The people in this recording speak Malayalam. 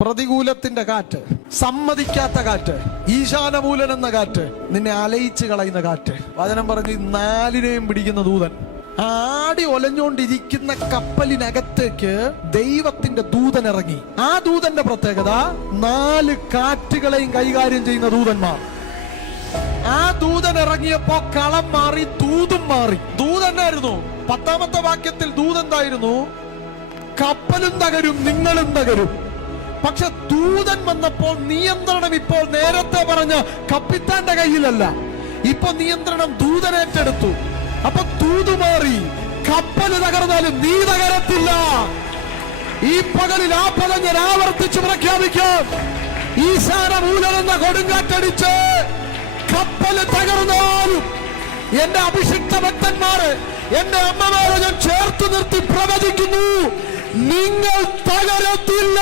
പ്രതികൂലത്തിന്റെ കാറ്റ്, സമ്മതിക്കാത്ത കാറ്റ്, ഈശാനമൂലൻ എന്ന കാറ്റ്, നിന്നെ അലയിച്ച് കളയുന്ന കാറ്റ്. വചനം പറഞ്ഞ് 4നെയും പിടിക്കുന്ന ദൂതൻ. ആടി ഒലഞ്ഞുകൊണ്ടിരിക്കുന്ന കപ്പലിനകത്തേക്ക് ദൈവത്തിന്റെ ദൂതൻ ഇറങ്ങി. ആ ദൂതന്റെ പ്രത്യേകത 4 കാറ്റുകളെയും കൈകാര്യം ചെയ്യുന്ന ദൂതന്മാർ. ആ ദൂതൻ ഇറങ്ങിയപ്പോ കളം മാറി, ദൂതും മാറി. ദൂതനായിരുന്നു 10ാമത്തെ വാക്യത്തിൽ ദൂതെന്തായിരുന്നു? കപ്പലും തകരും, നിങ്ങളും തകരും. പക്ഷെ ദൂതൻ വന്നപ്പോൾ നിയന്ത്രണം ഇപ്പോൾ നേരത്തെ പറഞ്ഞ കപ്പിത്താന്റെ കയ്യിലല്ല. ഇപ്പൊ നിയന്ത്രണം ദൂതൻ ഏറ്റെടുത്തു. അപ്പൊ ദൂത് മാറി. കപ്പല് തകർന്നാലും നീ തകരത്തില്ല. ഈ പകലിൽ ആ പദം ഞാൻ ആവർത്തിച്ച് പ്രഖ്യാപിക്കാം. ഈശാനമൂലൻ എന്ന കൊടുങ്കാറ്റടിച്ച് കപ്പല് തകർന്നാലും എന്റെ അഭിഷിക്ത ഭക്തന്മാരെ, എന്റെ അമ്മമാരെ ഞാൻ ചേർത്ത് നിർത്തി പ്രവചിക്കുന്നു, നിങ്ങൾ തകരത്തില്ല.